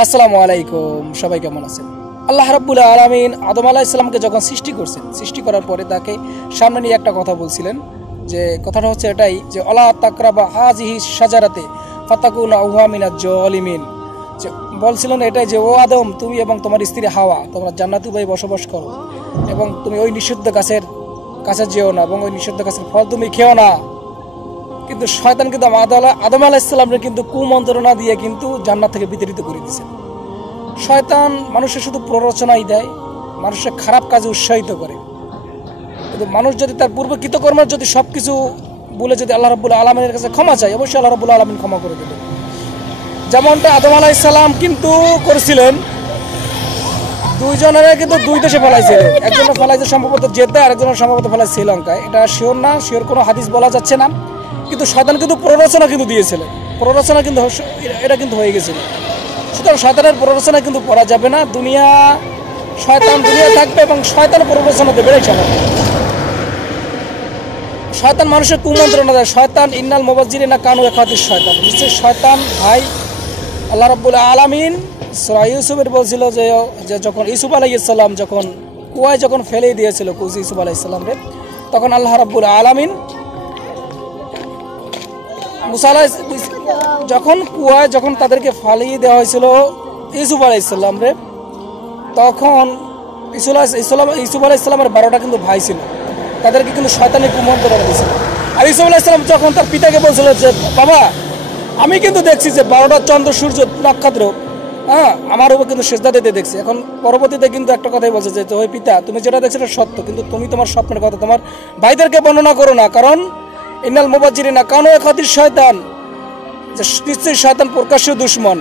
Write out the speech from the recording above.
আসসালামু আলাইকুম, সবাই কেমন আছেন? আল্লাহ রাব্বুল আলামিন আদম আলাইহিস সালামকে যখন সৃষ্টি করছেন, সৃষ্টি করার পরে তাকে সামনে নিয়ে একটা কথা বলছিলেন, যে কথাটা হচ্ছে এটাই যে অলা তাকরাবা হাযিহি শাজারাতে ফাতাকুনা ওয়া মিনাজ জালিমিন। যে বলছিলেন এটাই যে ও আদম, তুমি এবং তোমার স্ত্রী হাওয়া তোমরা জান্নাতে উভয়ে বসবাস করো এবং তুমি ওই নিষিদ্ধ গাছের কাছে যেও না এবং ওই নিষিদ্ধ গাছের ফল তুমি খেও না। কিন্তু শয়তান কিন্তু আদম আলাইহিস সালামকে কিন্তু কুমন্ত্রণা দিয়ে কিন্তু জান্নাত থেকে বিতাড়িত করে দিয়েছে। শয়তান মানুষের শুধু প্ররোচনাই দেয়, মানুষের খারাপ কাজে উৎসাহিত করে। কিন্তু মানুষ যদি তার পূর্ব কৃতকর্মের যদি সব কিছু বলে যদি আল্লাহ রাব্বুল আলামিনের কাছে ক্ষমা চায়, অবশ্যই আল্লাহ রাব্বুল আলামিন ক্ষমা করে দেবেন। যেমনটা আদম আলাইহিস সালাম কিন্তু করেছিলেন, দুইজনের কিন্তু দুই দেশে ফেলাইছিলেন। একজনের ফেলাইছে সম্ভবত জেদ্দা, আরেকজনের সম্ভবত ফেলাইছে শ্রীলঙ্কায়। এটা শিওর না, শিওর কোনো হাদিস বলা যাচ্ছে না, কিন্তু শয়তান কিন্তু প্ররোচনা কিন্তু দিয়েছিলেন। প্ররোচনা কিন্তু এটা কিন্তু হয়ে গেছিল। সুতরাং শয়তানের প্ররোচনা কিন্তু পড়া যাবে না। শয়তান দুনিয়া থাকবে এবং শয়তান প্ররোচনা দেবে, এটাই স্বাভাবিক। শয়তান মানুষের কুমন্ত্রণা দেয়। শয়তান ইন্নাল মুবাজ্জিরিনা কানু ইখওয়াতিশ শয়তান, নিশ্চয়ই শয়তান ভাই আল্লাহ রাব্বুল আলামিন সূরা ইউসুফের বলছিল যে যখন ইউসুফ আলাইহিস সালাম যখন কুয়ায় যখন ফেলে দিয়েছিল ইউসুফ আলাইহিস সালামকে, তখন আল্লাহ রাব্বুল আলামিন যখন কুয়ায় যখন তাদেরকে ফালিয়ে দেওয়া হয়েছিল ইউসুফ আলাইহিস সালামরে, তখন ইউসুফ আলাইহিস সালামের 12টা কিন্তু ভাই ছিল, তাদেরকে কিন্তু শয়তানি কুমন্ত্রণা দিয়েছিল। আর ইউসুফ আলাইহিস সালাম যখন তার পিতাকে বলছিল যে বাবা, আমি কিন্তু দেখছি যে 12টা চন্দ্র সূর্য নক্ষত্র আমার উপর কিন্তু সেজদা দিতে দেখছি। এখন পরবর্তীতে কিন্তু একটা কথাই বলছে যে ওই পিতা, তুমি যেটা দেখছো এটা সত্য, কিন্তু তুমি তোমার স্বপ্নের কথা তোমার ভাইদেরকে বর্ণনা করো না, কারণ ইন্নাল মুবাজ্জিরিনা কানু ইখওয়াতিশ শয়তান, যে নিশ্চয়ই শয়তান প্রকাশ্য দুশমন।